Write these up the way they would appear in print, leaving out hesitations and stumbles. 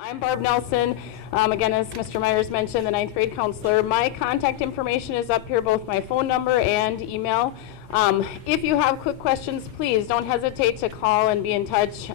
I'm Barb Nelson, again as Mr. Myers mentioned, the 9th grade counselor. My contact information is up here, both my phone number and email. If you have quick questions, please don't hesitate to call and be in touch.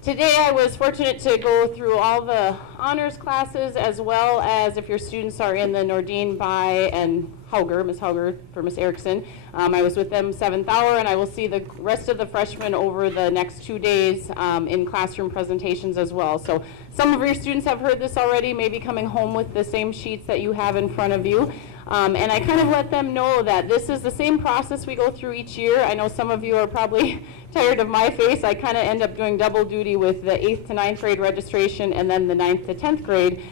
Today I was fortunate to go through all the honors classes, as well as if your students are in the Nordine, Bai, and Hauger, Ms. Hauger for Ms. Erickson. I was with them 7th hour, and I will see the rest of the freshmen over the next 2 days in classroom presentations as well. So some of your students have heard this already, maybe coming home with the same sheets that you have in front of you. And I kind of let them know that this is the same process we go through each year. I know some of you are probably tired of my face. I kind of end up doing double duty with the 8th to 9th grade registration and then the 9th to 10th grade.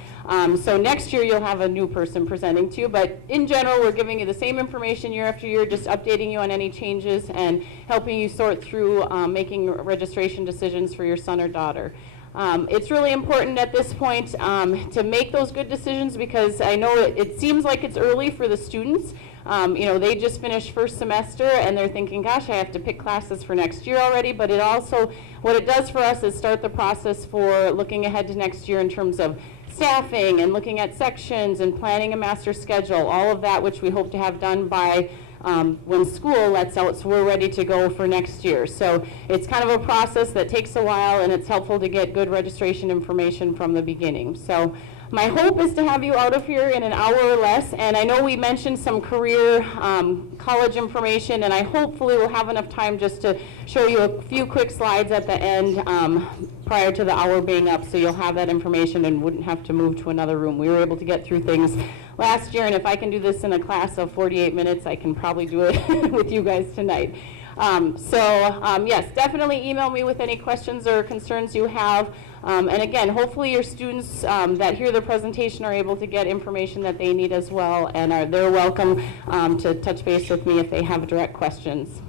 So next year you'll have a new person presenting to you, but in general we're giving you the same information year after year, just updating you on any changes and helping you sort through making registration decisions for your son or daughter. It's really important at this point to make those good decisions, because I know it seems like it's early for the students. You know, they just finished first semester and they're thinking, gosh, I have to pick classes for next year already, but it also, what it does for us is start the process for looking ahead to next year in terms of staffing and looking at sections and planning a master schedule, all of that which we hope to have done by when school lets out, so we're ready to go for next year. So it's kind of a process that takes a while, and it's helpful to get good registration information from the beginning. So my hope is to have you out of here in an hour or less, and I know we mentioned some career college information, and I hopefully will have enough time just to show you a few quick slides at the end prior to the hour being up, so you'll have that information and wouldn't have to move to another room. We were able to get through things last year, and if I can do this in a class of 48 minutes, I can probably do it with you guys tonight. Yes, definitely email me with any questions or concerns you have. And again, hopefully your students that hear the presentation are able to get information that they need as well, and they're welcome to touch base with me if they have direct questions.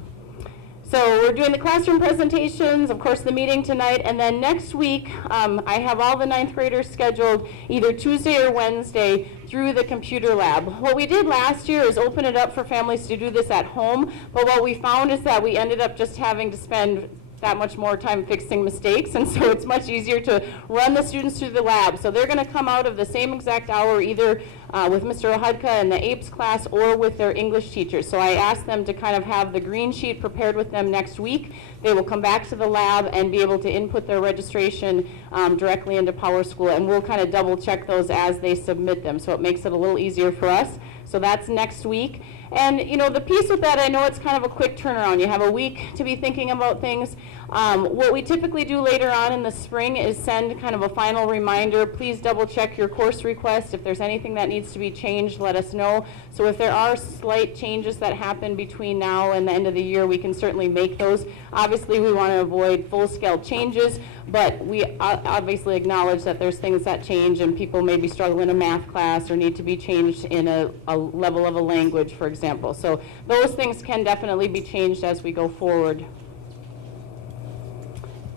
So we're doing the classroom presentations, of course the meeting tonight, and then next week I have all the 9th graders scheduled either Tuesday or Wednesday through the computer lab. What we did last year is open it up for families to do this at home, but what we found is that we ended up just having to spend that much more time fixing mistakes, and so it's much easier to run the students through the lab. So they're going to come out of the same exact hour either with Mr. Ohudka and the APES class or with their English teachers. So I asked them to kind of have the green sheet prepared with them next week. They will come back to the lab and be able to input their registration directly into PowerSchool, and we'll kind of double check those as they submit them, so it makes it a little easier for us. So that's next week. And you know, the piece with that, I know it's kind of a quick turnaround. You have a week to be thinking about things. What we typically do later on in the spring is send kind of a final reminder. Please double check your course request. If there's anything that needs to be changed, let us know. So if there are slight changes that happen between now and the end of the year, we can certainly make those. Obviously, we want to avoid full-scale changes, but we obviously acknowledge that there's things that change, and people may be struggling in a math class or need to be changed in a level of a language, for example. So those things can definitely be changed as we go forward.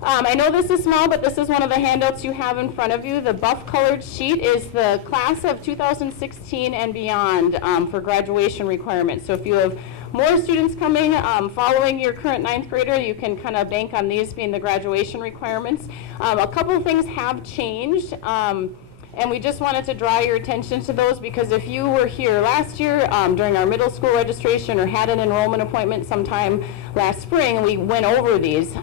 I know this is small, but this is one of the handouts you have in front of you. The buff-colored sheet is the class of 2016 and beyond for graduation requirements. So if you have more students coming following your current 9th grader, you can kind of bank on these being the graduation requirements. A couple of things have changed, and we just wanted to draw your attention to those, because if you were here last year during our middle school registration or had an enrollment appointment sometime last spring, we went over these.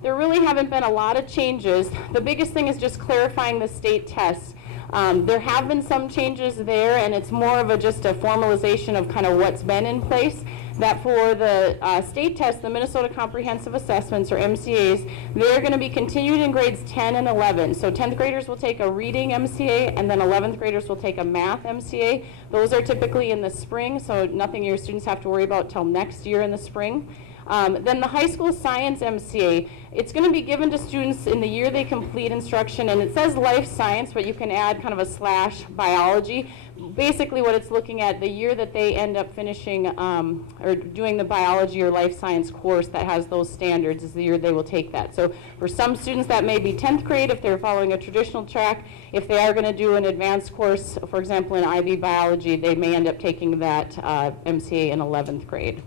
There really haven't been a lot of changes. The biggest thing is just clarifying the state tests. There have been some changes there, and it's more of just a formalization of kind of what's been in place. That for the state test, the Minnesota Comprehensive Assessments, or MCAs, they're going to be continued in grades 10 and 11. So 10th graders will take a reading MCA, and then 11th graders will take a math MCA. Those are typically in the spring, so nothing your students have to worry about till next year in the spring. Then the high school science MCA, it's going to be given to students in the year they complete instruction, and it says life science, but you can add kind of a / biology. Basically what it's looking at, the year that they end up finishing or doing the biology or life science course that has those standards is the year they will take that. So for some students that may be 10th grade if they're following a traditional track. If they are going to do an advanced course, for example in IB biology, they may end up taking that MCA in 11th grade.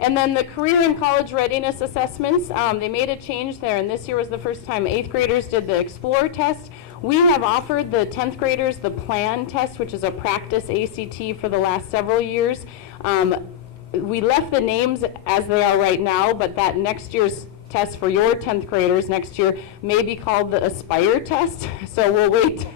And then the career and college readiness assessments, they made a change there, and this year was the first time 8th graders did the Explore test. We have offered the 10th graders the Plan test, which is a practice ACT for the last several years. We left the names as they are right now, but that next year's test for your 10th graders next year may be called the Aspire test. So we'll wait.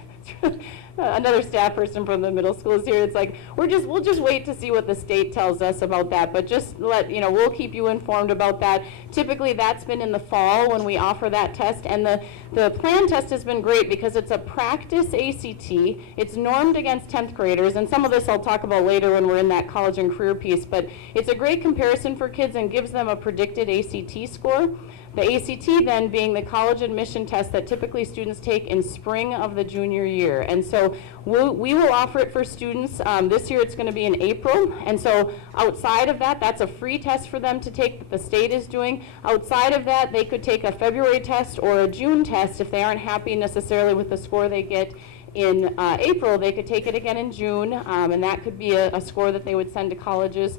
Another staff person from the middle school is here. It's like, we'll just wait to see what the state tells us about that, but just we'll keep you informed about that. Typically that's been in the fall when we offer that test, and the Plan test has been great because it's a practice ACT. It's normed against 10th graders, and some of this I'll talk about later when we're in that college and career piece, but it's a great comparison for kids and gives them a predicted ACT score. The ACT then being the college admission test that typically students take in spring of the junior year. And so we will offer it for students. This year it's going to be in April. And so outside of that, that's a free test for them to take that the state is doing. Outside of that, they could take a February test or a June test if they aren't happy necessarily with the score they get in April. They could take it again in June, and that could be a score that they would send to colleges.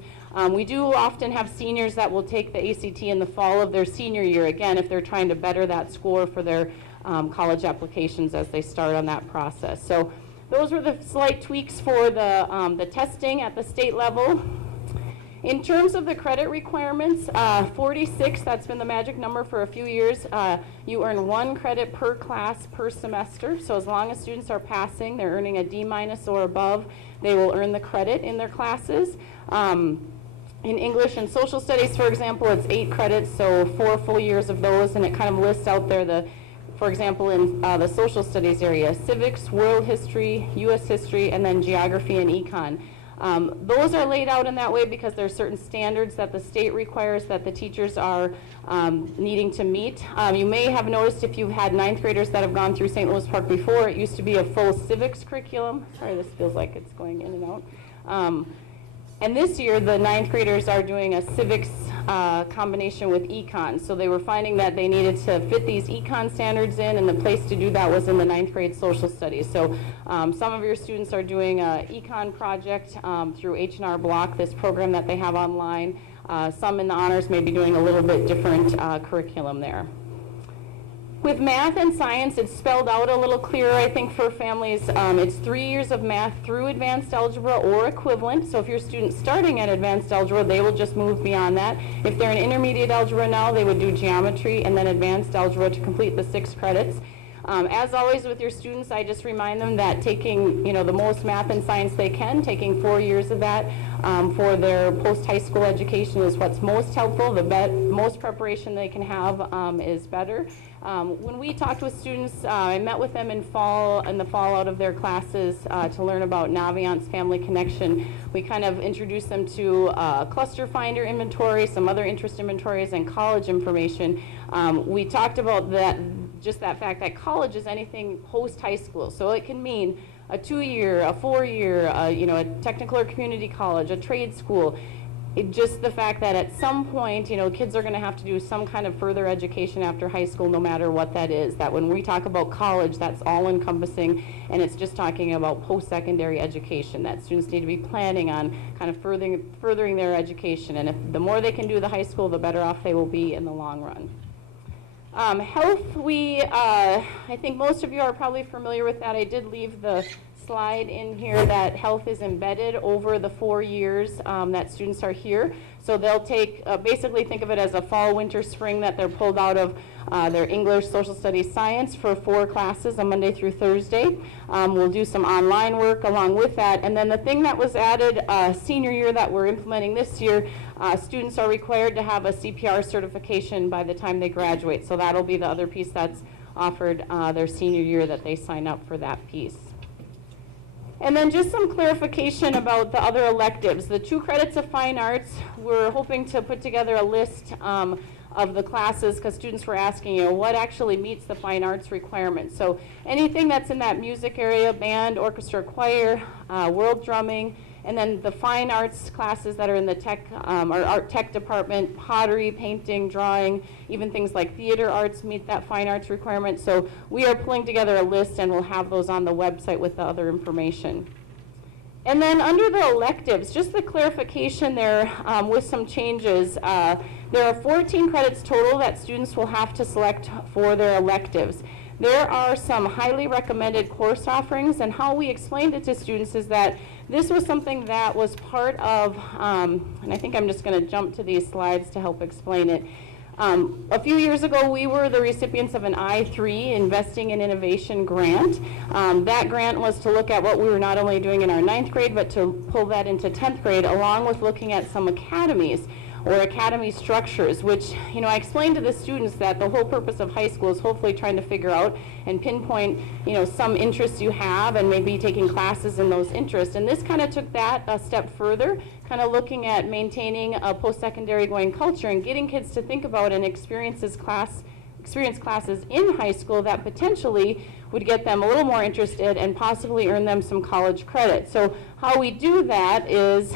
We do often have seniors that will take the ACT in the fall of their senior year, again, if they're trying to better that score for their college applications as they start on that process. So those were the slight tweaks for the testing at the state level. In terms of the credit requirements, 46, that's been the magic number for a few years. You earn 1 credit per class per semester. So as long as students are passing, they're earning a D- or above, they will earn the credit in their classes. In English and social studies, for example, it's 8 credits, so 4 full years of those, and it kind of lists out there for example, in the social studies area, civics, world history, U.S. history, and then geography and econ. Those are laid out in that way because there are certain standards that the state requires that the teachers are needing to meet. You may have noticed if you've had 9th graders that have gone through St. Louis Park before, it used to be a full civics curriculum. Sorry, this feels like it's going in and out. And this year, the 9th graders are doing a civics combination with econ. So they were finding that they needed to fit these econ standards in, and the place to do that was in the 9th grade social studies. So some of your students are doing an econ project through H&R Block, this program that they have online. Some in the honors may be doing a little bit different curriculum there. With math and science, it's spelled out a little clearer, I think, for families. It's 3 years of math through advanced algebra or equivalent. So if your student's starting at advanced algebra, they will just move beyond that. If they're in intermediate algebra now, they would do geometry and then advanced algebra to complete the 6 credits. As always with your students, I just remind them that taking the most math and science they can, taking 4 years of that for their post-high school education is what's most helpful. The most preparation they can have is better. When we talked with students, I met with them in the fall out of their classes to learn about Naviance Family Connection. We kind of introduced them to cluster finder inventory, some other interest inventories, and college information. We talked about just that fact that college is anything post-high school. So it can mean a 2-year, a 4-year, a technical or community college, a trade school. Just the fact that at some point, kids are going to have to do some kind of further education after high school, no matter what that is. That when we talk about college, that's all encompassing, and it's just talking about post-secondary education, that students need to be planning on kind of furthering their education. And if the more they can do the high school, the better off they will be in the long run. Health, I think most of you are probably familiar with that. I did leave the slide in here that health is embedded over the 4 years that students are here. So they'll take, basically think of it as a fall, winter, spring that they're pulled out of their English, social studies, science for 4 classes, a Monday through Thursday. We'll do some online work along with that. And then the thing that was added senior year that we're implementing this year, students are required to have a CPR certification by the time they graduate. So that'll be the other piece that's offered their senior year that they sign up for that piece. And then just some clarification about the other electives. The 2 credits of fine arts, we're hoping to put together a list of the classes because students were asking, what actually meets the fine arts requirements. So anything that's in that music area, band, orchestra, choir, world drumming, and then the fine arts classes that are in the tech or art tech department, pottery, painting, drawing, even things like theater arts meet that fine arts requirement. So we are pulling together a list and we'll have those on the website with the other information. And then under the electives, just the clarification there with some changes. There are 14 credits total that students will have to select for their electives. There are some highly recommended course offerings, and how we explained it to students is that this was something that was part of, and I think I'm just going to jump to these slides to help explain it. A few years ago, we were the recipients of an I3 Investing in Innovation grant. That grant was to look at what we were not only doing in our 9th grade, but to pull that into 10th grade, along with looking at some academies or academy structures, which, you know, I explained to the students that the whole purpose of high school is hopefully trying to figure out and pinpoint, you know, some interests you have and maybe taking classes in those interests. And this kind of took that a step further, kind of looking at maintaining a post-secondary going culture and getting kids to think about and experience classes in high school that potentially would get them a little more interested and possibly earn them some college credit. So how we do that is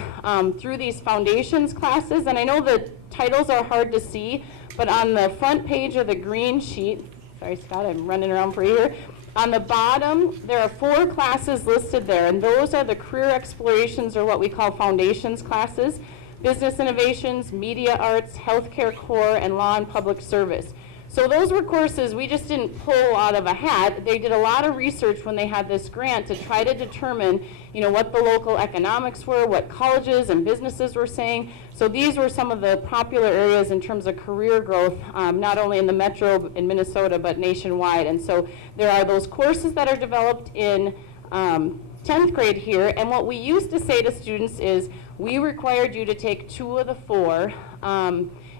through these foundations classes, and I know the titles are hard to see, but on the front page of the green sheet, sorry Scott, I'm running around for you here, on the bottom there are 4 classes listed there, and those are the career explorations, or what we call foundations classes: business innovations, media arts, healthcare core, and law and public service. So those were courses we just didn't pull out of a hat. They did a lot of research when they had this grant to try to determine, you know, what the local economics were, what colleges and businesses were saying. So these were some of the popular areas in terms of career growth, not only in the metro in Minnesota, but nationwide. And so there are those courses that are developed in 10th grade here. And what we used to say to students is, we required you to take 2 of the 4.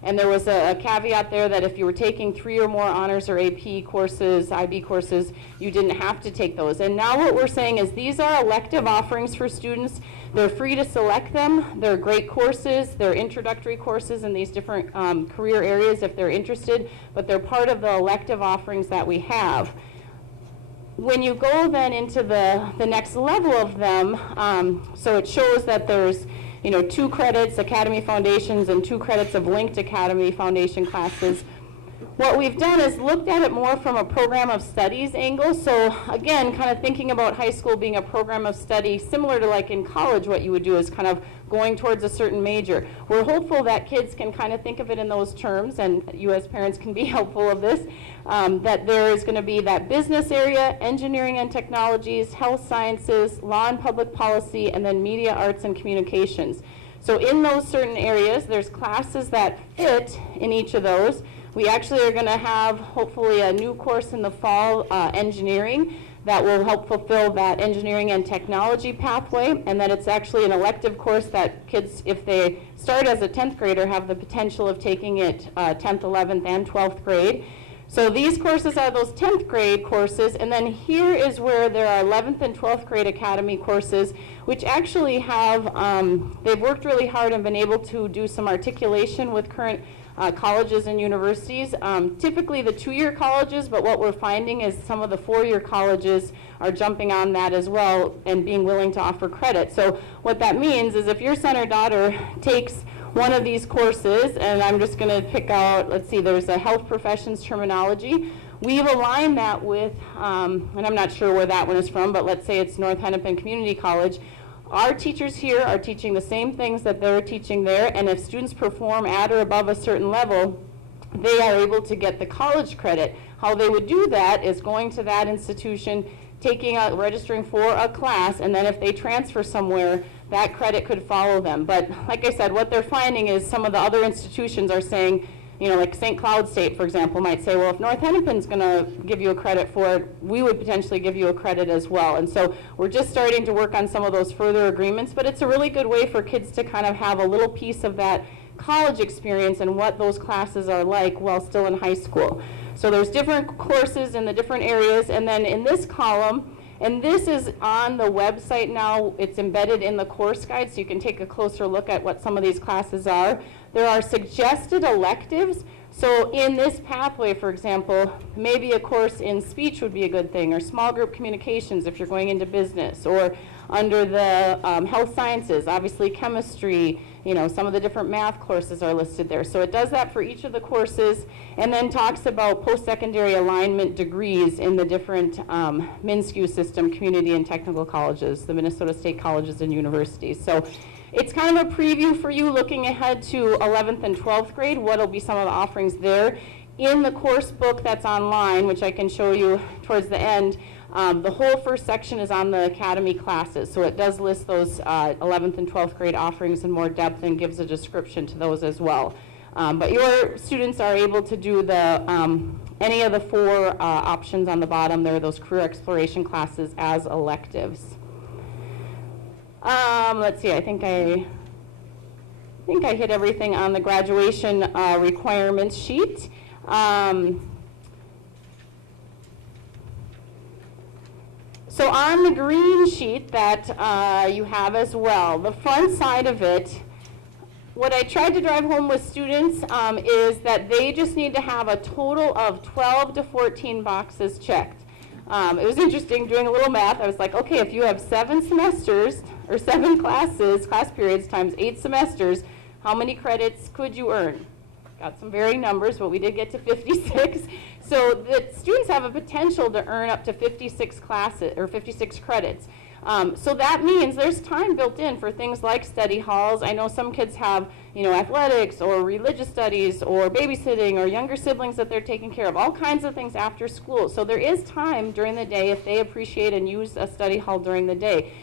And there was a caveat there that if you were taking 3 or more honors or AP courses, IB courses, you didn't have to take those. And now what we're saying is these are elective offerings for students. They're free to select them. They're great courses. They're introductory courses in these different career areas if they're interested, but they're part of the elective offerings that we have. When you go then into the next level of them, so it shows that there's, you know, 2 credits Academy Foundations and 2 credits of linked Academy Foundation classes. What we've done is looked at it more from a program of studies angle. So again, kind of thinking about high school being a program of study, similar to like in college, what you would do is kind of going towards a certain major. We're hopeful that kids can kind of think of it in those terms, and you as parents can be helpful of this, that there is going to be that business area, engineering and technologies, health sciences, law and public policy, and then media arts and communications. So in those certain areas, there's classes that fit in each of those. We actually are going to have hopefully a new course in the fall, engineering, that will help fulfill that engineering and technology pathway, and that it's actually an elective course that kids, if they start as a 10th grader, have the potential of taking it 10th, 11th, and 12th grade. So these courses are those 10th grade courses, and then here is where there are 11th and 12th grade academy courses, which actually have, they've worked really hard and been able to do some articulation with current colleges and universities. Typically the 2-year colleges, but what we're finding is some of the 4-year colleges are jumping on that as well and being willing to offer credit. So what that means is if your son or daughter takes one of these courses, and I'm just going to pick out, let's see, there's a health professions terminology. We've aligned that with, and I'm not sure where that one is from, but let's say it's North Hennepin Community College. Our teachers here are teaching the same things that they're teaching there, and if students perform at or above a certain level, they are able to get the college credit. How they would do that is going to that institution, registering for a class, and then if they transfer somewhere, that credit could follow them. But like I said, what they're finding is some of the other institutions are saying, you know, like St. Cloud State, for example, might say, well, if North Hennepin's going to give you a credit for it, we would potentially give you a credit as well. And so we're just starting to work on some of those further agreements, but it's a really good way for kids to kind of have a little piece of that college experience and what those classes are like while still in high school. So there's different courses in the different areas, and then in this column, and this is on the website now, it's embedded in the course guide, so you can take a closer look at what some of these classes are. There are suggested electives. So in this pathway, for example, maybe a course in speech would be a good thing, or small group communications if you're going into business, or under the health sciences, obviously chemistry, You know, some of the different math courses are listed there. So it does that for each of the courses, and then talks about post-secondary alignment degrees in the different MNSCU system, community and technical colleges, the Minnesota State colleges and universities. So it's kind of a preview for you looking ahead to 11th and 12th grade, what'll be some of the offerings there. In the course book that's online, which I can show you towards the end, the whole first section is on the academy classes. So it does list those 11th and 12th grade offerings in more depth and gives a description to those as well. But your students are able to do the any of the 4 options on the bottom there, those career exploration classes as electives. Let's see, I think I hit everything on the graduation requirements sheet. So on the green sheet that you have as well, the front side of it, what I tried to drive home with students is that they just need to have a total of 12 to 14 boxes checked. It was interesting doing a little math. I was like, okay, if you have 7 semesters, or 7 classes, class periods times 8 semesters, how many credits could you earn? Got some varying numbers, but we did get to 56. So the students have a potential to earn up to 56 classes, or 56 credits. So that means there's time built in for things like study halls. I know some kids have, you know, athletics or religious studies or babysitting or younger siblings that they're taking care of, all kinds of things after school. So there is time during the day if they appreciate and use a study hall during the day.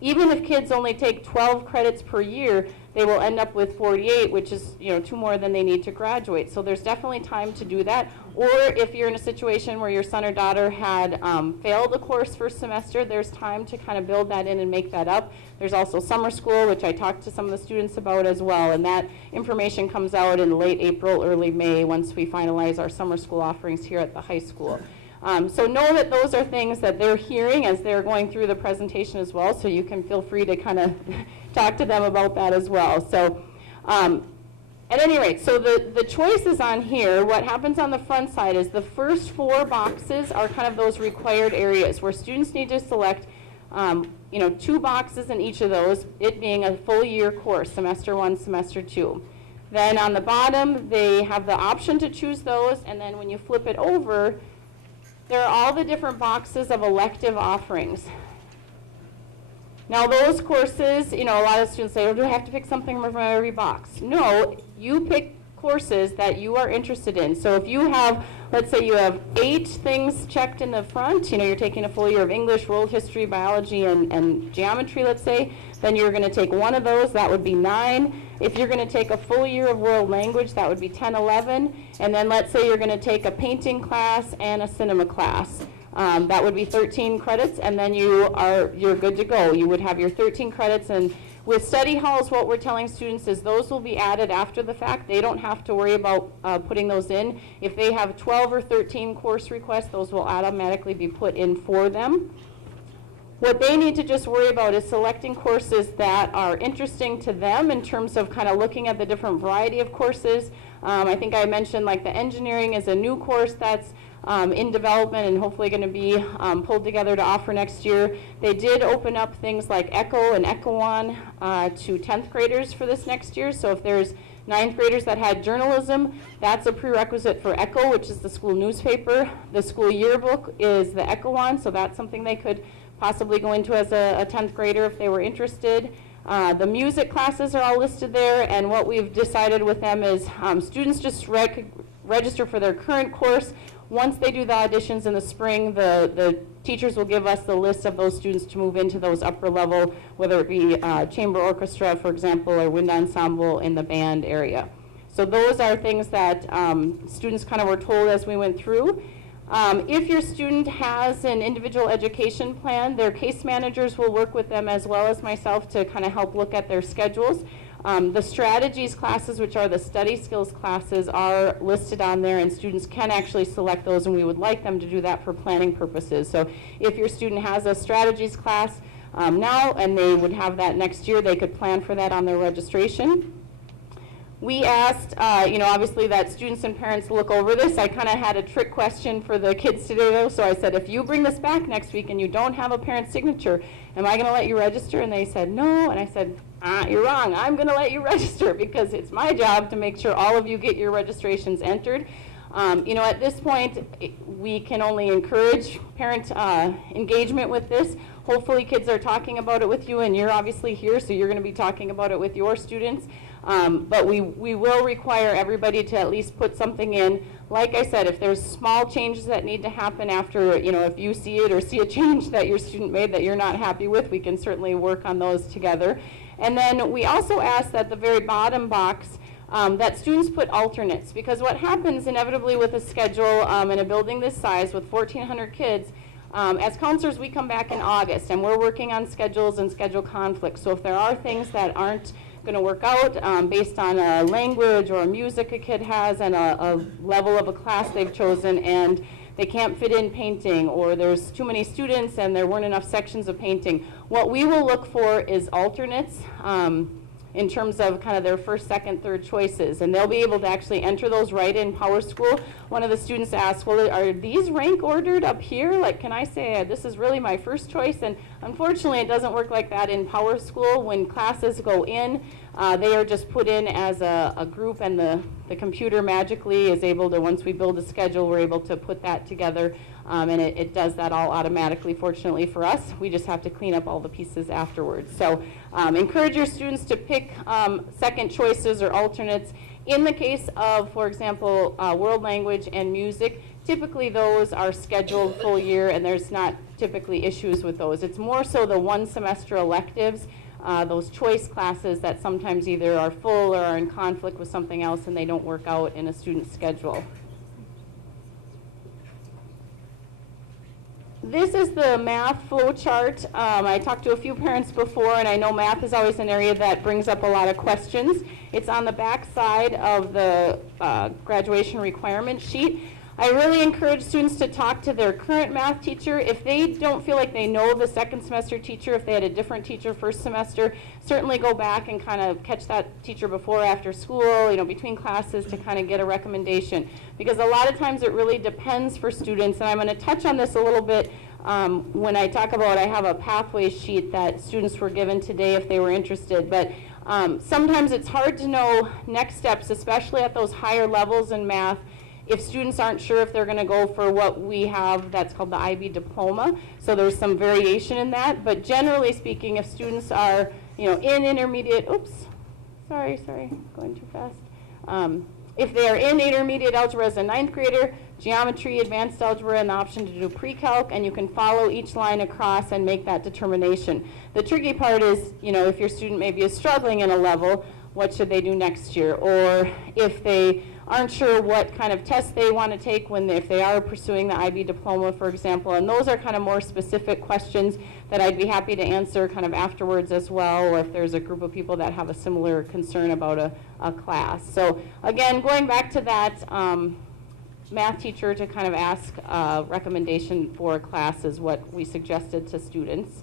Even if kids only take 12 credits per year, they will end up with 48, which is, you know, 2 more than they need to graduate. So there's definitely time to do that. Or if you're in a situation where your son or daughter had failed a course first semester, there's time to kind of build that in and make that up. There's also summer school, which I talked to some of the students about as well, and that information comes out in late April, early May, once we finalize our summer school offerings here at the high school. So know that those are things that they're hearing as they're going through the presentation as well, so you can feel free to kind of talk to them about that as well. So at any rate, so the choices on here, what happens on the front side is the first 4 boxes are kind of those required areas where students need to select you know, 2 boxes in each of those, it being a full year course, semester 1, semester 2. Then on the bottom, they have the option to choose those, and then when you flip it over, there are all the different boxes of elective offerings. Now those courses, you know, a lot of students say, oh, do I have to pick something from every box? No, you pick courses that you are interested in. So if you have, let's say you have 8 things checked in the front, you know, you're taking a full year of English, world history, biology, and geometry, let's say, then you're going to take one of those, that would be 9. If you're going to take a full year of world language, that would be 10, 11. And then let's say you're going to take a painting class and a cinema class. That would be 13 credits, and then you're good to go. You would have your 13 credits, and with study halls, what we're telling students is those will be added after the fact. They don't have to worry about putting those in. If they have 12 or 13 course requests, those will automatically be put in for them. What they need to just worry about is selecting courses that are interesting to them in terms of kind of looking at the different variety of courses. I think I mentioned like the engineering is a new course that's in development and hopefully going to be pulled together to offer next year. They did open up things like ECHO and ECHO-1 to 10th graders for this next year. So if there's 9th graders that had journalism, that's a prerequisite for ECHO, which is the school newspaper. The school yearbook is the ECHO-1, so that's something they could possibly go into as a 10th grader if they were interested. The music classes are all listed there, and what we've decided with them is students just register for their current course. Once they do the auditions in the spring, the teachers will give us the list of those students to move into those upper level, whether it be chamber orchestra, for example, or wind ensemble in the band area. So those are things that students kind of were told as we went through. If your student has an individual education plan, their case managers will work with them as well as myself to kind of help look at their schedules. The strategies classes, which are the study skills classes, are listed on there, and students can actually select those, and we would like them to do that for planning purposes. So if your student has a strategies class now and they would have that next year, they could plan for that on their registration. We asked, obviously that students and parents look over this. I kind of had a trick question for the kids today though, so I said, if you bring this back next week and you don't have a parent's signature, am I going to let you register? And they said, no. And I said, you're wrong. I'm going to let you register because it's my job to make sure all of you get your registrations entered. At this point, we can only encourage parent engagement with this. Hopefully kids are talking about it with you, and you're obviously here, so you're going to be talking about it with your students. But we will require everybody to at least put something in. Like I said, if there's small changes that need to happen after, if you see it or see a change that your student made that you're not happy with, we can certainly work on those together. And then we also ask that the very bottom box that students put alternates, because what happens inevitably with a schedule in a building this size with 1,400 kids, as counselors we come back in August and we're working on schedules and schedule conflicts. So if there are things that aren't going to work out based on a language or a music a kid has and a level of a class they've chosen, and they can't fit in painting, or there's too many students and there weren't enough sections of painting, what we will look for is alternates in terms of kind of their first, second, third choices. And they'll be able to actually enter those right in Power School. One of the students asked, well, are these rank ordered up here? Like, can I say this is really my first choice? And unfortunately, it doesn't work like that in Power School. When classes go in, they are just put in as a group, and the computer magically is able to, once we build a schedule, we're able to put that together. And it does that all automatically, fortunately for us. We just have to clean up all the pieces afterwards. So encourage your students to pick second choices or alternates. In the case of, for example, world language and music, typically those are scheduled full year, and there's not typically issues with those. It's more so the one semester electives, those choice classes that sometimes either are full or are in conflict with something else and they don't work out in a student's schedule. This is the math flow chart. I talked to a few parents before, and I know math is always an area that brings up a lot of questions. It's on the back side of the graduation requirement sheet. I really encourage students to talk to their current math teacher. If they don't feel like they know the second semester teacher, if they had a different teacher first semester, certainly go back and kind of catch that teacher before or after school, between classes, to kind of get a recommendation. Because a lot of times it really depends for students, and I'm going to touch on this a little bit when I talk about, I have a pathway sheet that students were given today if they were interested. But sometimes it's hard to know next steps, especially at those higher levels in math, if students aren't sure if they're going to go for what we have that's called the IB diploma. So there's some variation in that. But generally speaking, if students are in intermediate, going too fast. If they are in intermediate algebra as a 9th grader, geometry, advanced algebra, and the option to do pre-calc, and you can follow each line across and make that determination. The tricky part is, if your student maybe is struggling in a level, what should they do next year? Or if they aren't sure what kind of tests they want to take if they are pursuing the IB diploma, for example. And those are kind of more specific questions that I'd be happy to answer kind of afterwards as well, or if there's a group of people that have a similar concern about a class. So again, going back to that math teacher to kind of ask a recommendation for a class is what we suggested to students.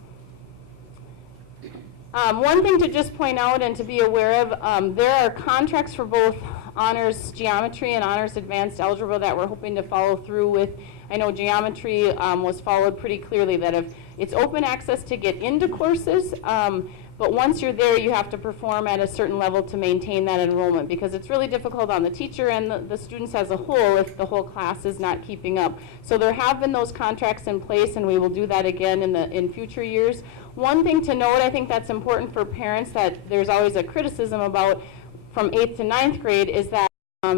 One thing to just point out and to be aware of, there are contracts for both honors geometry and honors advanced algebra that we're hoping to follow through with. I know geometry was followed pretty clearly, that if it's open access to get into courses, but once you're there, you have to perform at a certain level to maintain that enrollment, because it's really difficult on the teacher and the students as a whole if the whole class is not keeping up. So there have been those contracts in place, and we will do that again in future years. One thing to note, I think that's important for parents, that there's always a criticism about from 8th to 9th grade, is that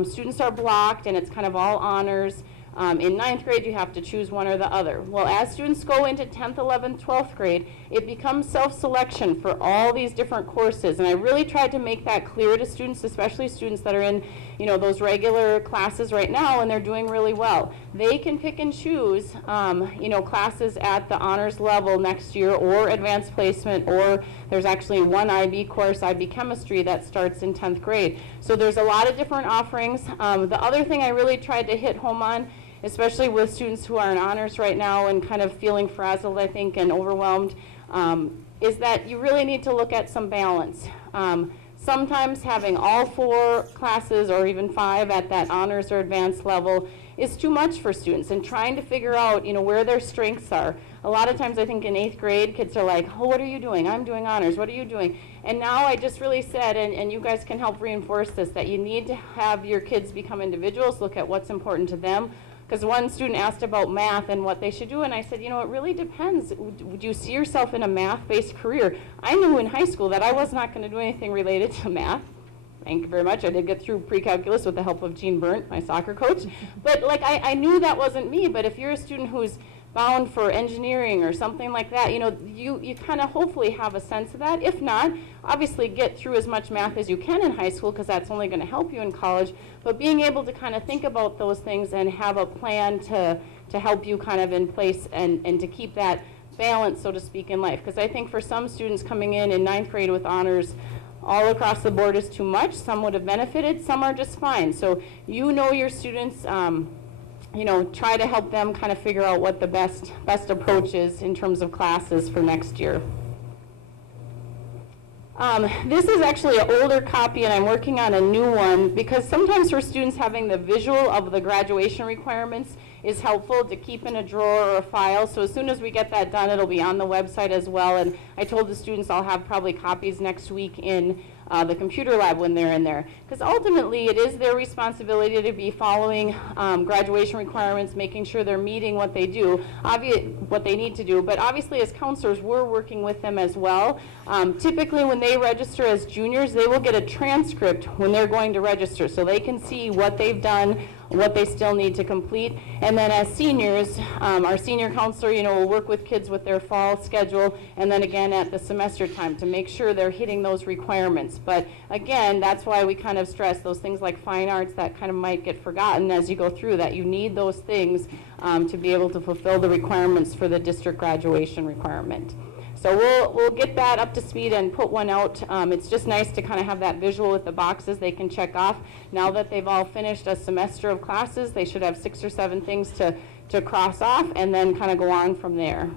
students are blocked and it's kind of all honors. In 9th grade, you have to choose one or the other. Well, as students go into 10th, 11th, 12th grade, it becomes self-selection for all these different courses. And I really tried to make that clear to students, especially students that are in those regular classes right now, and they're doing really well. They can pick and choose classes at the honors level next year, or advanced placement, or there's actually one IB course, IB chemistry, that starts in 10th grade. So there's a lot of different offerings. The other thing I really tried to hit home on, especially with students who are in honors right now and kind of feeling frazzled, I think, and overwhelmed, is that you really need to look at some balance. Sometimes having all 4 classes or even 5 at that honors or advanced level is too much for students, and trying to figure out, where their strengths are. A lot of times I think in 8th grade, kids are like, oh, what are you doing? I'm doing honors, what are you doing? And now I just really said, and you guys can help reinforce this, that you need to have your kids become individuals, look at what's important to them. Because one student asked about math and what they should do, and I said, it really depends. Would you see yourself in a math-based career? I knew in high school that I was not going to do anything related to math. Thank you very much. I did get through pre-calculus with the help of Jean Burnt, my soccer coach. But I knew that wasn't me. But if you're a student who's bound for engineering or something like that, you kind of hopefully have a sense of that. If not, obviously get through as much math as you can in high school, because that's only going to help you in college. But being able to kind of think about those things and have a plan to help you kind of in place and to keep that balance, so to speak, in life. Because I think for some students coming in 9th grade with honors, all across the board is too much. Some would have benefited, some are just fine. So your students, try to help them kind of figure out what the best approach is in terms of classes for next year. This is actually an older copy, and I'm working on a new one, because sometimes for students having the visual of the graduation requirements is helpful to keep in a drawer or a file. So as soon as we get that done, it'll be on the website as well. And I told the students I'll have probably copies next week in the computer lab when they're in there. Because ultimately it is their responsibility to be following graduation requirements, making sure they're meeting what they do, what they need to do. But obviously as counselors, we're working with them as well. Typically when they register as juniors, they will get a transcript when they're going to register, so they can see what they've done, what they still need to complete. And then as seniors, our senior counselor, will work with kids with their fall schedule, and then again at the semester time to make sure they're hitting those requirements. But again, that's why we kind of stress those things like fine arts that kind of might get forgotten as you go through, that you need those things to be able to fulfill the requirements for the district graduation requirement. So we'll get that up to speed and put one out. It's just nice to kind of have that visual with the boxes they can check off. Now that they've all finished a semester of classes, they should have 6 or 7 things to cross off and then kind of go on from there.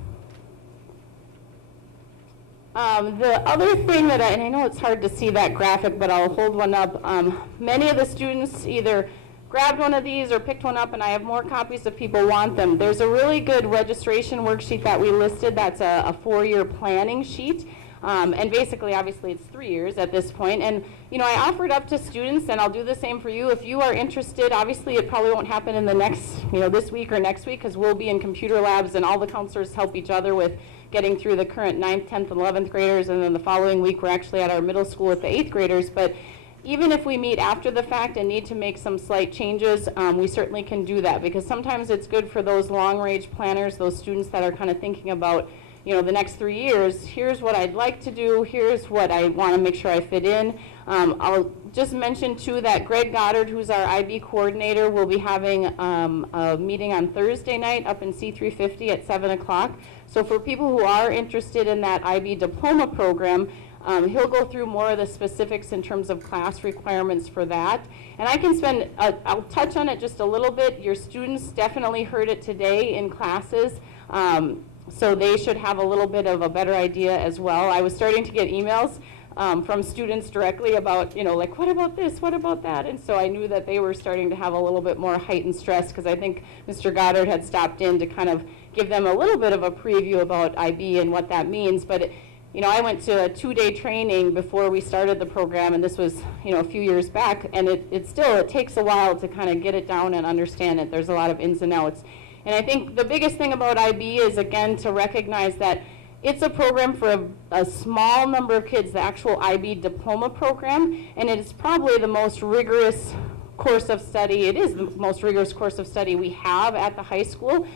The other thing that and I know it's hard to see that graphic, but I'll hold one up. Many of the students either grabbed one of these or picked one up, and I have more copies if people want them. There's a really good registration worksheet that we listed that's a 4-year planning sheet. And basically, obviously, it's 3 years at this point. And, I offered up to students, and I'll do the same for you. If you are interested, obviously, it probably won't happen in the next, this week or next week, because we'll be in computer labs, and all the counselors help each other with getting through the current 9th, 10th, and 11th graders. And then the following week, we're actually at our middle school with the 8th graders. But even if we meet after the fact and need to make some slight changes, we certainly can do that, because sometimes it's good for those long-range planners, those students that are kind of thinking about, the next 3 years. Here's what I'd like to do. Here's what I want to make sure I fit in. I'll just mention, too, that Greg Goddard, who's our IB coordinator, will be having a meeting on Thursday night up in C350 at 7 o'clock. So for people who are interested in that IB diploma program, he'll go through more of the specifics in terms of class requirements for that. And I can I'll touch on it just a little bit. Your students definitely heard it today in classes, so they should have a little bit of a better idea as well. I was starting to get emails from students directly about, like, what about this, what about that? And so I knew that they were starting to have a little bit more heightened stress, because I think Mr. Goddard had stopped in to kind of give them a little bit of a preview about IB and what that means. But I went to a 2-day training before we started the program, and this was, a few years back, and it takes a while to kind of get it down and understand it. There's a lot of ins and outs. And I think the biggest thing about IB is, again, to recognize that it's a program for a small number of kids, the actual IB diploma program, and it is probably the most rigorous course of study. It is the most rigorous course of study we have at the high school.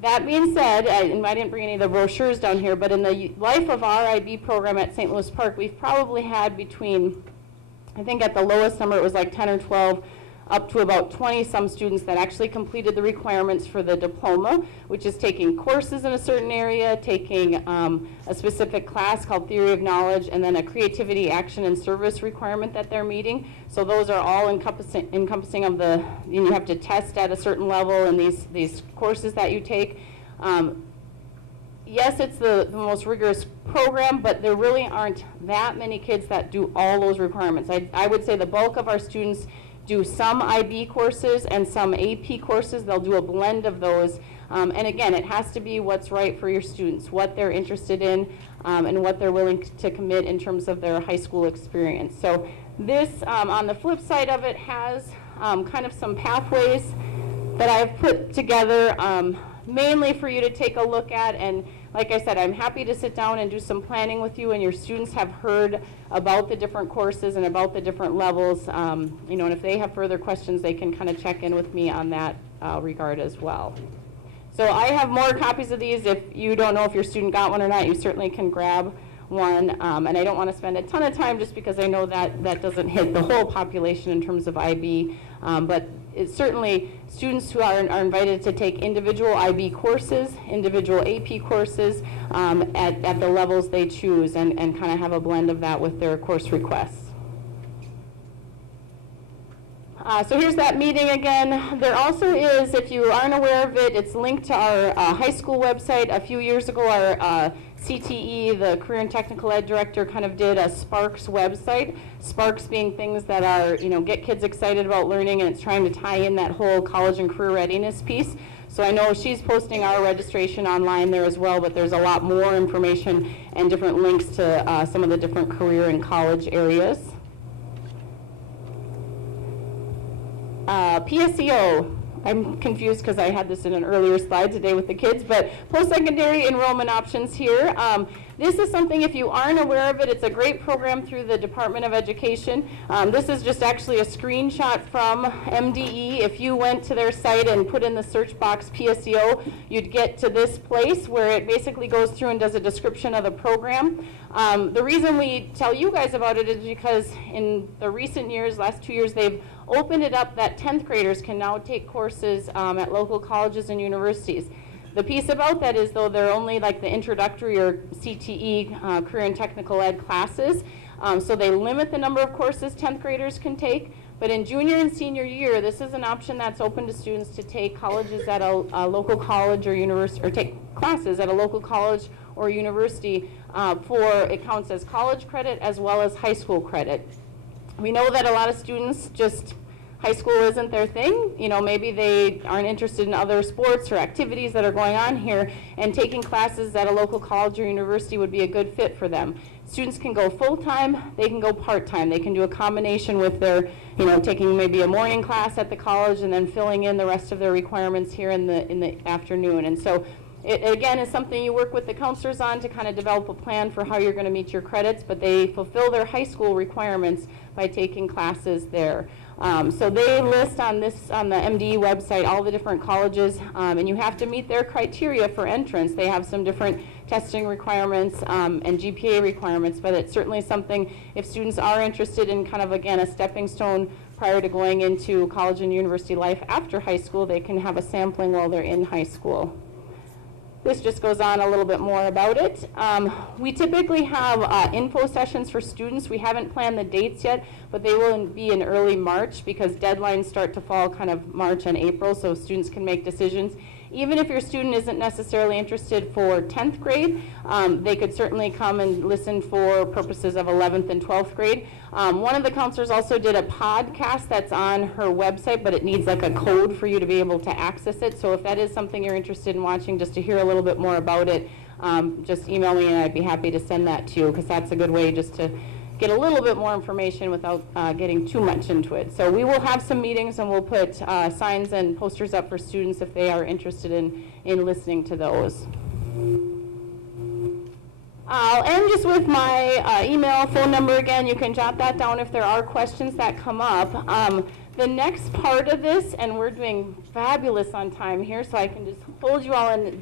That being said, and I didn't bring any of the brochures down here, but in the life of our IB program at St. Louis Park, we've probably had between, I think at the lowest number it was like 10 or 12, up to about 20 some students that actually completed the requirements for the diploma, which is taking courses in a certain area, taking a specific class called Theory of Knowledge, and then a creativity, action, and service requirement that they're meeting. So those are all encompassing of the, you have to test at a certain level in these courses that you take. yes, it's the most rigorous program, but there really aren't that many kids that do all those requirements. I would say the bulk of our students do some IB courses and some AP courses. They'll do a blend of those. And again, it has to be what's right for your students, what they're interested in, and what they're willing to commit in terms of their high school experience. So this, on the flip side of it, has kind of some pathways that I've put together mainly for you to take a look at. And like I said, I'm happy to sit down and do some planning with you, and your students have heard about the different courses and about the different levels. You know, and if they have further questions, they can kind of check in with me on that regard as well. So I have more copies of these. If you don't know if your student got one or not, you certainly can grab one. And I don't want to spend a ton of time just because I know that that doesn't hit the whole population in terms of IB. But it's certainly students who are invited to take individual IB courses, individual AP courses at the levels they choose, and kind of have a blend of that with their course requests. So here's that meeting again. There also is, if you aren't aware of it, it's linked to our high school website. A few years ago, our CTE, the Career and Technical Ed Director, kind of did a Sparks website. Sparks being things that are, you know, get kids excited about learning, and it's trying to tie in that whole college and career readiness piece. So I know she's posting our registration online there as well, but there's a lot more information and different links to some of the different career and college areas. PSEO, I'm confused because I had this in an earlier slide today with the kids, but post-secondary enrollment options here. This is something, if you aren't aware of it, it's a great program through the Department of Education. This is just actually a screenshot from MDE. If you went to their site and put in the search box PSEO, you'd get to this place where it basically goes through and does a description of the program. The reason we tell you guys about it is because in the recent years, last 2 years, they've opened it up that 10th graders can now take courses at local colleges and universities. The piece about that is, though, they're only like the introductory or CTE, Career and Technical Ed classes, so they limit the number of courses 10th graders can take. But in junior and senior year, this is an option that's open to students to take colleges at a local college or university, or take classes at a local college or university it counts as college credit as well as high school credit. We know that a lot of students just, high school isn't their thing. You know, maybe they aren't interested in other sports or activities that are going on here, and taking classes at a local college or university would be a good fit for them. Students can go full-time, they can go part-time. They can do a combination with their, you know, taking maybe a morning class at the college and then filling in the rest of their requirements here in the afternoon. And so it, again, is something you work with the counselors on to kind of develop a plan for how you're going to meet your credits, but they fulfill their high school requirements by taking classes there. So they list on the MDE website all the different colleges, and you have to meet their criteria for entrance. They have some different testing requirements and GPA requirements, but it's certainly something, if students are interested in kind of, again, a stepping stone prior to going into college and university life after high school, they can have a sampling while they're in high school. This just goes on a little bit more about it. We typically have info sessions for students. We haven't planned the dates yet, but they will be in early March because deadlines start to fall kind of March and April, so students can make decisions. Even if your student isn't necessarily interested for 10th grade, they could certainly come and listen for purposes of 11th and 12th grade. One of the counselors also did a podcast that's on her website, but it needs like a code for you to be able to access it. So if that is something you're interested in watching, just to hear a little bit more about it, just email me and I'd be happy to send that to you, because that's a good way just to get a little bit more information without getting too much into it. So we will have some meetings and we'll put signs and posters up for students if they are interested in listening to those. I'll end just with my email, phone number again. You can jot that down if there are questions that come up. The next part of this, and we're doing fabulous on time here, so I can just hold you all in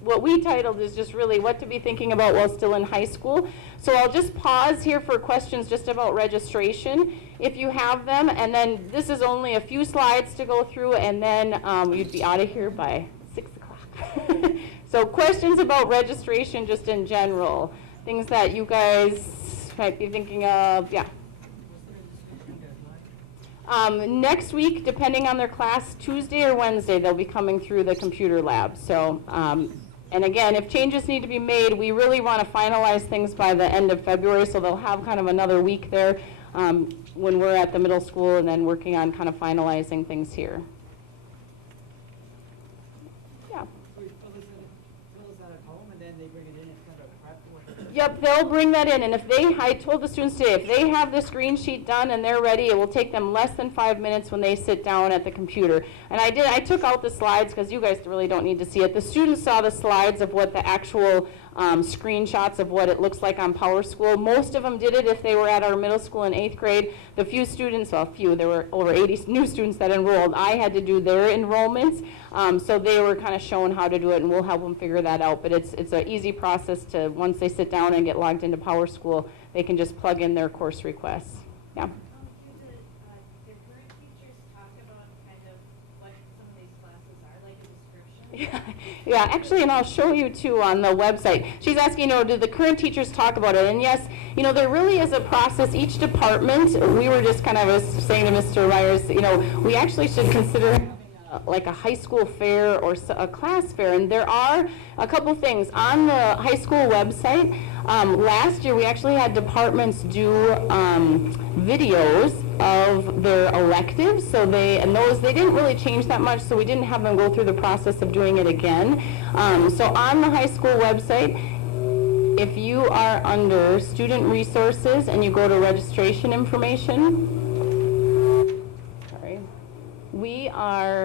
what we titled is just really what to be thinking about while still in high school. So I'll just pause here for questions just about registration, if you have them, and then this is only a few slides to go through, and then you'd be out of here by 6 o'clock. So questions about registration just in general, things that you guys might be thinking of, yeah. Next week, depending on their class, Tuesday or Wednesday, they'll be coming through the computer lab. So And again, if changes need to be made, we really want to finalize things by the end of February, so they'll have kind of another week there when we're at the middle school and then working on kind of finalizing things here. Yeah. Yep, they'll bring that in, and if I told the students today, if they have the screen sheet done and they're ready, it will take them less than 5 minutes when they sit down at the computer. And I took out the slides because you guys really don't need to see it. The students saw the slides of what the actual screenshots of what it looks like on PowerSchool. Most of them did it if they were at our middle school in 8th grade. The few students, well, there were over 80 new students that enrolled. I had to do their enrollments, so they were kind of shown how to do it, and we'll help them figure that out. But it's an easy process to, once they sit down and get logged into PowerSchool, they can just plug in their course requests. Yeah. Do the current teachers talk about kind of what some of these classes are, like a description? Yeah, actually, and I'll show you too on the website. She's asking, do the current teachers talk about it? And yes, there really is a process. Each department, we were just kind of saying to Mr. Myers, we actually should consider having like a high school fair or a class fair. And there are a couple things on the high school website. Last year, we actually had departments do videos of their electives. So they didn't really change that much, so we didn't have them go through the process of doing it again. So on the high school website, if you are under student resources and you go to registration information,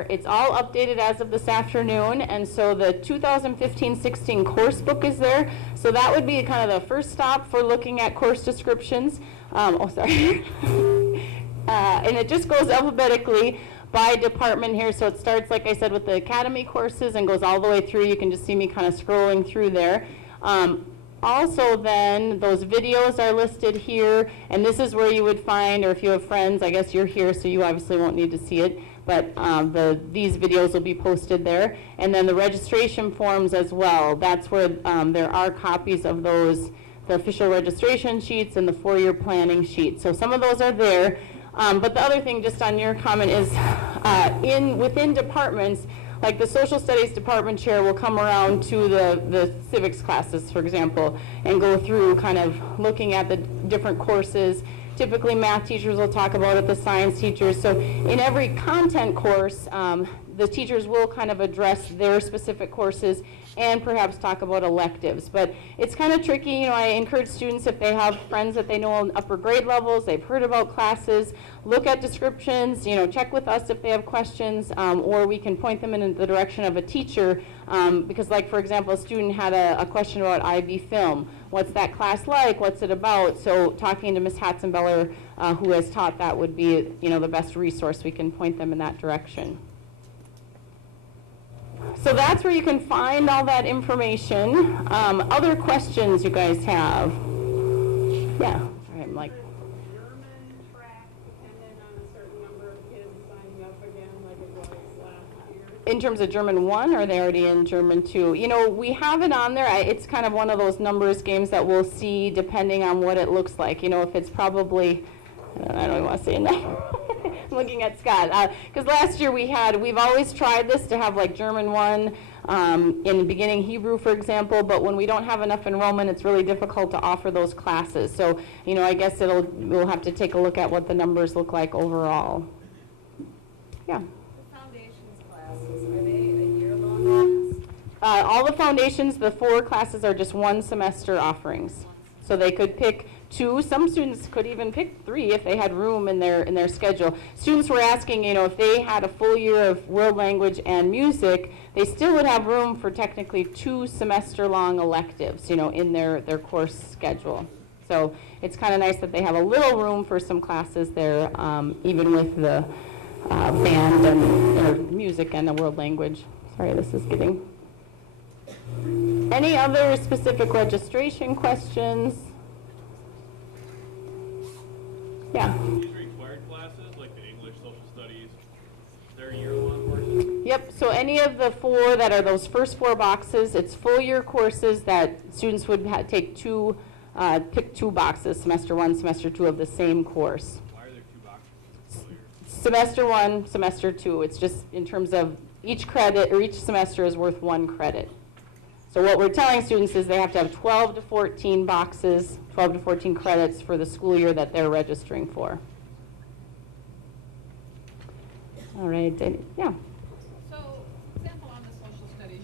it's all updated as of this afternoon, and so the 2015-16 course book is there. So that would be kind of the first stop for looking at course descriptions. And it just goes alphabetically by department here. So it starts, like I said, with the academy courses and goes all the way through. You can just see me kind of scrolling through there. Also then, those videos are listed here, and this is where you would find, or if you have friends, I guess you're here, so you obviously won't need to see it, but these videos will be posted there. And then the registration forms as well. That's where there are copies of those, the official registration sheets and the 4-year planning sheet. So some of those are there. But the other thing, just on your comment, is within departments, like the social studies department chair will come around to the civics classes, for example, and go through kind of looking at the different courses. Typically math teachers will talk about it, the science teachers. So in every content course, the teachers will kind of address their specific courses and perhaps talk about electives. But it's kind of tricky. I encourage students, if they have friends that they know on upper grade levels, they've heard about classes, look at descriptions, check with us if they have questions, or we can point them in the direction of a teacher. Because, like, for example, a student had a question about IV film. What's that class like? What's it about? So talking to Ms. Hatzenbeller, who has taught that, would be the best resource. We can point them in that direction. So that's where you can find all that information. Other questions you guys have? Yeah. I'm like. German track dependent on a certain number of kids signing up again, like it was last year. In terms of German 1, or are they already in German 2? We have it on there. It's kind of one of those numbers games that we'll see depending on what it looks like. If it's probably, I don't even want to say that. I'm looking at Scott. Because last year we've always tried this to have like German 1 in the beginning, Hebrew, for example, but when we don't have enough enrollment, it's really difficult to offer those classes. So, I guess we'll have to take a look at what the numbers look like overall. Yeah. The foundations classes, are they a year-long class? All the foundations, the 4 classes are just 1 semester offerings. So they could pick 2. Some students could even pick 3 if they had room in their schedule. Students were asking, if they had a full year of world language and music, they still would have room for technically 2 semester-long electives, in their course schedule. So it's kind of nice that they have a little room for some classes there, even with the band or music and the world language. Sorry, this is getting. Any other specific registration questions? Yeah. These required classes, like the English, social studies, they're year-long courses? Yep, so any of the 4 that are those first 4 boxes, it's full year courses that students would take pick 2 boxes, semester 1, semester 2 of the same course. Why are there 2 boxes? Full year? Semester 1, semester 2, it's just in terms of each credit, or each semester is worth 1 credit. So what we're telling students is they have to have 12 to 14 boxes, 12 to 14 credits for the school year that they're registering for. All right, yeah. So, for example, on the social studies,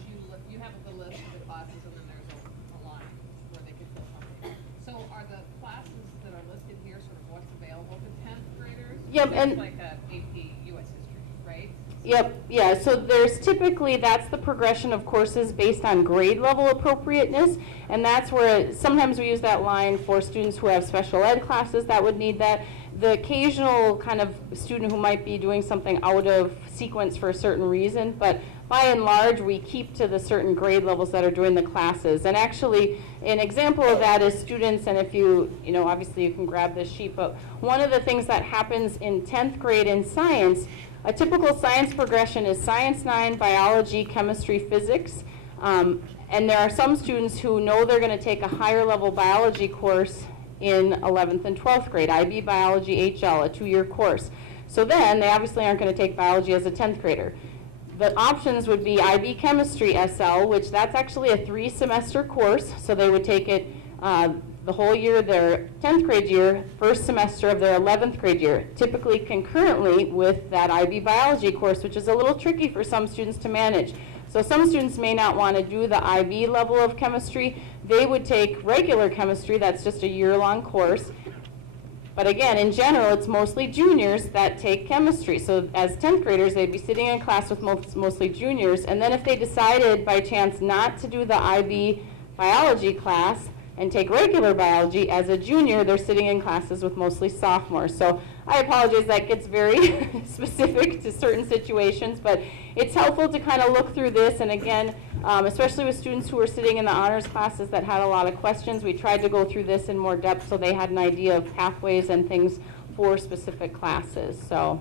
you have the list of the classes, and then there's a line where they can fill something. So are the classes that are listed here sort of what's available to 10th graders? Yep, It's and like a AP US history, right? Yep, yeah, so there's typically, that's the progression of courses based on grade level appropriateness, and that's where sometimes we use that line for students who have special ed classes that would need that. The occasional kind of student who might be doing something out of sequence for a certain reason, but by and large, we keep to the certain grade levels that are doing the classes. And actually, an example of that is students, and if you know, obviously you can grab this sheet, but one of the things that happens in 10th grade in science, a typical science progression is Science 9, Biology, Chemistry, Physics. And there are some students who know they're going to take a higher level biology course in 11th and 12th grade, IB Biology HL, a 2-year course. So then they obviously aren't going to take biology as a 10th grader. The options would be IB Chemistry SL, which that's actually a 3-semester course, so they would take it the whole year, their 10th grade year, first semester of their 11th grade year, typically concurrently with that IB Biology course, which is a little tricky for some students to manage. So some students may not want to do the IB level of chemistry. They would take regular chemistry, that's just a year-long course. But again, in general, it's mostly juniors that take chemistry. So as 10th graders, they'd be sitting in class with mostly juniors. And then if they decided by chance not to do the IB biology class and take regular biology, as a junior, they're sitting in classes with mostly sophomores. So I apologize, that gets very specific to certain situations, but it's helpful to kind of look through this. And again, especially with students who were sitting in the honors classes that had a lot of questions, we tried to go through this in more depth so they had an idea of pathways and things for specific classes. So,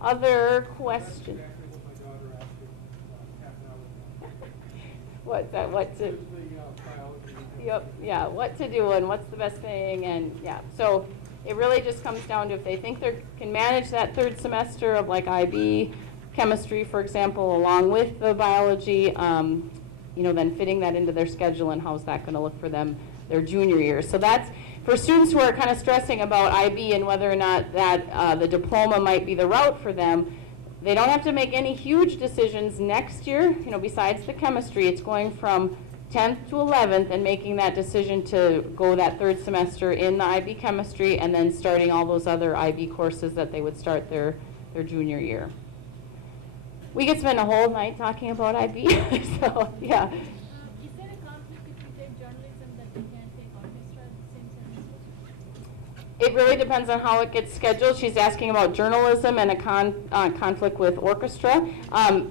other questions? Exactly what my daughter asked me half an hour ago. What's that? What to? Is the biology. Yep, yeah, what to do and what's the best thing, and yeah. So it really just comes down to if they think they can manage that 3rd semester of like IB, chemistry, for example, along with the biology, you know, then fitting that into their schedule and how's that going to look for them their junior year. So that's for students who are kind of stressing about IB and whether or not that the diploma might be the route for them. They don't have to make any huge decisions next year, you know, besides the chemistry. It's going from 10th to 11th and making that decision to go that 3rd semester in the IB chemistry and then starting all those other IB courses that they would start their junior year. We could spend a whole night talking about IB, so yeah. Is there a conflict if you take journalism that you can't take orchestra at the same semester? It really depends on how it gets scheduled. She's asking about journalism and a conflict with orchestra.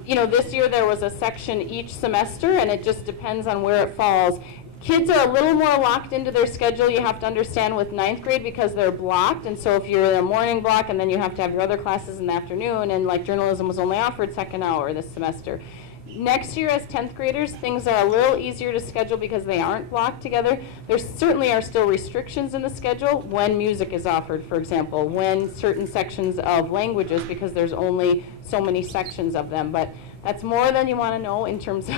You know, this year there was a section each semester, and it just depends on where it falls. Kids are a little more locked into their schedule, you have to understand, with 9th grade because they're blocked. And so if you're in a morning block and then you have to have your other classes in the afternoon, and like journalism was only offered second hour this semester. Next year as 10th graders, things are a little easier to schedule because they aren't blocked together. There certainly are still restrictions in the schedule when music is offered, for example, when certain sections of languages, because there's only so many sections of them. But that's more than you want to know in terms of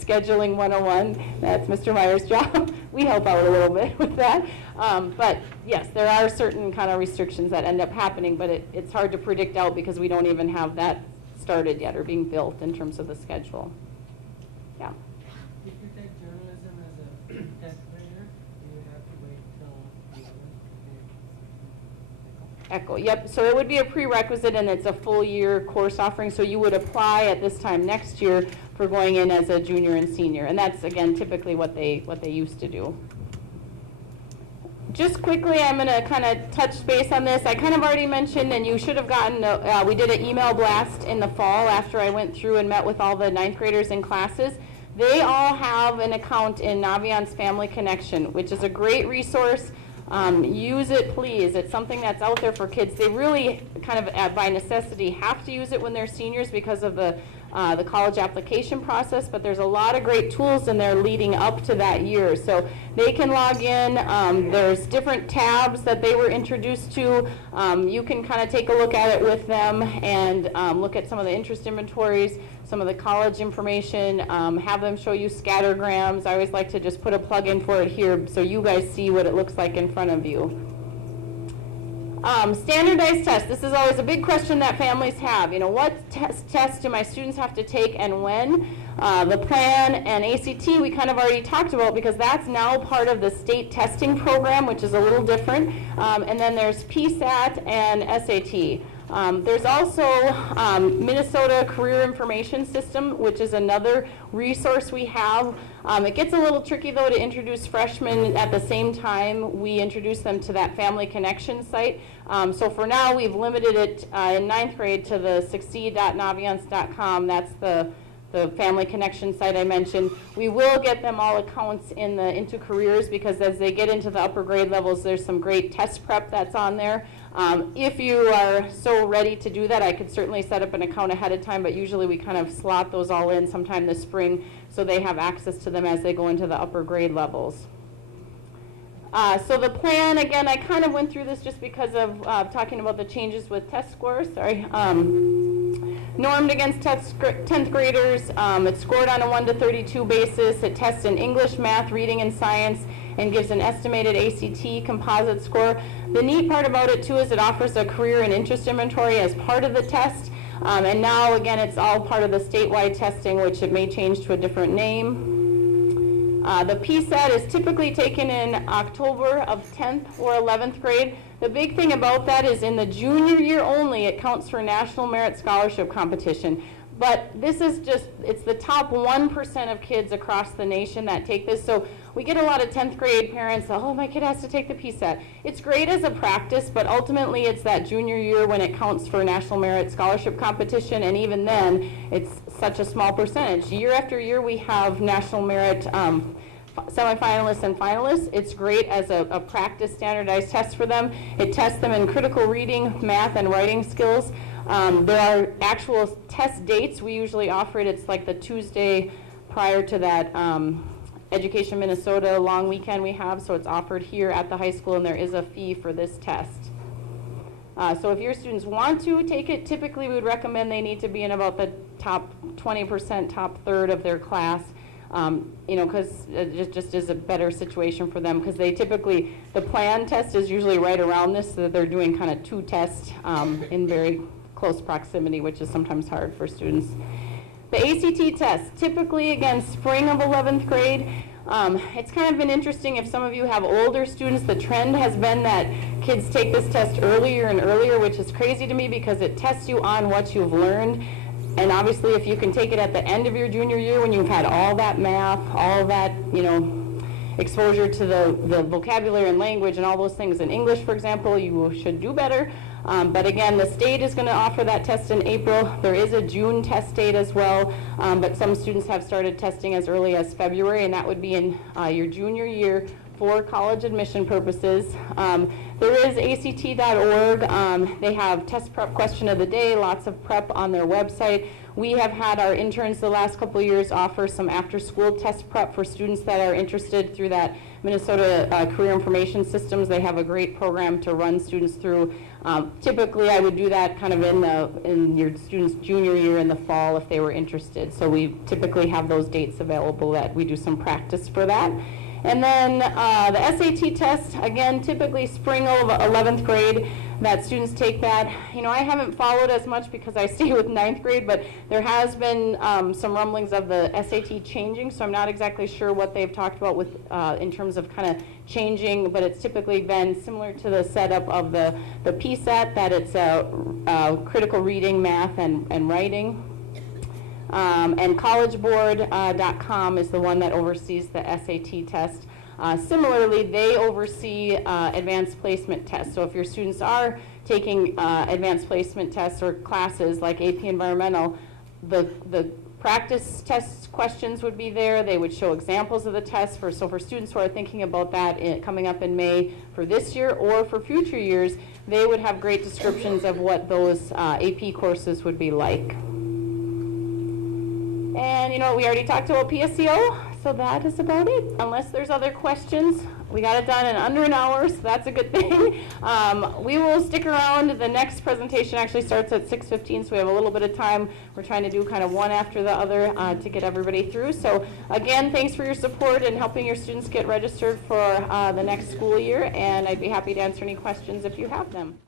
scheduling 101. That's Mr. Meyer's job. We help out a little bit with that. But yes, there are certain kind of restrictions that end up happening, but it's hard to predict out because we don't even have that started yet or being built in terms of the schedule. Yeah. If you take journalism as a 10th grader, you would have to wait till 11th to Echo, yep. So it would be a prerequisite and it's a full year course offering. So you would apply at this time next year for going in as a junior and senior. And that's, again, typically what they used to do. Just quickly, I'm going to kind of touch base on this. I kind of already mentioned, and you should have gotten, we did an email blast in the fall after I went through and met with all the 9th graders in classes. They all have an account in Naviance Family Connection, which is a great resource. Use it, please. It's something that's out there for kids. They really kind of, by necessity, have to use it when they're seniors because of the the college application process, but there's a lot of great tools in there leading up to that year. So they can log in. There's different tabs that they were introduced to. You can kind of take a look at it with them and look at some of the interest inventories, some of the college information, have them show you scattergrams. I always like to just put a plug in for it here so you guys see what it looks like in front of you. Standardized tests. This is always a big question that families have. You know, what tests do my students have to take and when? The plan and ACT we kind of already talked about because that's now part of the state testing program, which is a little different. And then there's PSAT and SAT. There's also Minnesota Career Information System, which is another resource we have. It gets a little tricky, though, to introduce freshmen at the same time we introduce them to that Family Connection site. So for now, we've limited it in 9th grade to the succeed.naviance.com. That's the Family Connection site I mentioned. We will get them all accounts into careers because as they get into the upper grade levels, there's some great test prep that's on there. If you are so ready to do that, I could certainly set up an account ahead of time, but usually we kind of slot those all in sometime this spring so they have access to them as they go into the upper grade levels. So the plan, again, I kind of went through this just because of talking about the changes with test scores. Sorry. Normed against 10th graders. It's scored on a 1 to 32 basis. It tests in English, math, reading, and science, and gives an estimated ACT composite score. The neat part about it, too, is it offers a career and interest inventory as part of the test. And now, again, it's all part of the statewide testing, which it may change to a different name. The PSAT is typically taken in October of 10th or 11th grade. The big thing about that is in the junior year only, it counts for National Merit Scholarship competition. But this is just, it's the top 1% of kids across the nation that take this. So we get a lot of 10th grade parents, oh, my kid has to take the PSAT. It's great as a practice, but ultimately it's that junior year when it counts for National Merit Scholarship competition, and even then, it's such a small percentage. Year after year, we have National Merit semifinalists and finalists. It's great as a practice standardized test for them. It tests them in critical reading, math, and writing skills. There are actual test dates. We usually offer it. It's like the Tuesday prior to that Education Minnesota long weekend we have, so it's offered here at the high school, and there is a fee for this test. So if your students want to take it, typically we would recommend they need to be in about the top 20%, top third of their class. You know, because it just is a better situation for them, because they typically, the plan test is usually right around this, so that they're doing kind of 2 tests in very close proximity, which is sometimes hard for students. The ACT test, typically, again, spring of 11th grade. It's kind of been interesting if some of you have older students. The trend has been that kids take this test earlier and earlier, which is crazy to me because it tests you on what you've learned. And obviously, if you can take it at the end of your junior year when you've had all that math, all that, you know, exposure to the vocabulary and language and all those things in English, for example, you should do better. But again, the state is going to offer that test in April. There is a June test date as well, but some students have started testing as early as February, and that would be in your junior year for college admission purposes. There is ACT.org. They have test prep question of the day, lots of prep on their website. We have had our interns the last couple of years offer some after-school test prep for students that are interested through that Minnesota Career Information Systems. They have a great program to run students through. Typically, I would do that kind of in your students' junior year in the fall if they were interested. So we typically have those dates available that we do some practice for that. And then the SAT test, again, typically spring of 11th grade, that students take that. You know, I haven't followed as much because I stay with 9th grade, but there has been some rumblings of the SAT changing, so I'm not exactly sure what they've talked about with in terms of kind of changing, but it's typically been similar to the setup of the PSAT, that it's critical reading, math, and writing. And collegeboard.com is the one that oversees the SAT test. Similarly, they oversee advanced placement tests. So if your students are taking advanced placement tests or classes like AP Environmental, the practice test questions would be there. They would show examples of the tests. For students who are thinking about that coming up in May for this year or for future years, they would have great descriptions of what those AP courses would be like. And you know, we already talked about PSEO, so that is about it. Unless there's other questions, we got it done in under an hour, so that's a good thing. We will stick around. The next presentation actually starts at 6:15, so we have a little bit of time. We're trying to do kind of one after the other to get everybody through. So again, thanks for your support and helping your students get registered for the next school year, and I'd be happy to answer any questions if you have them.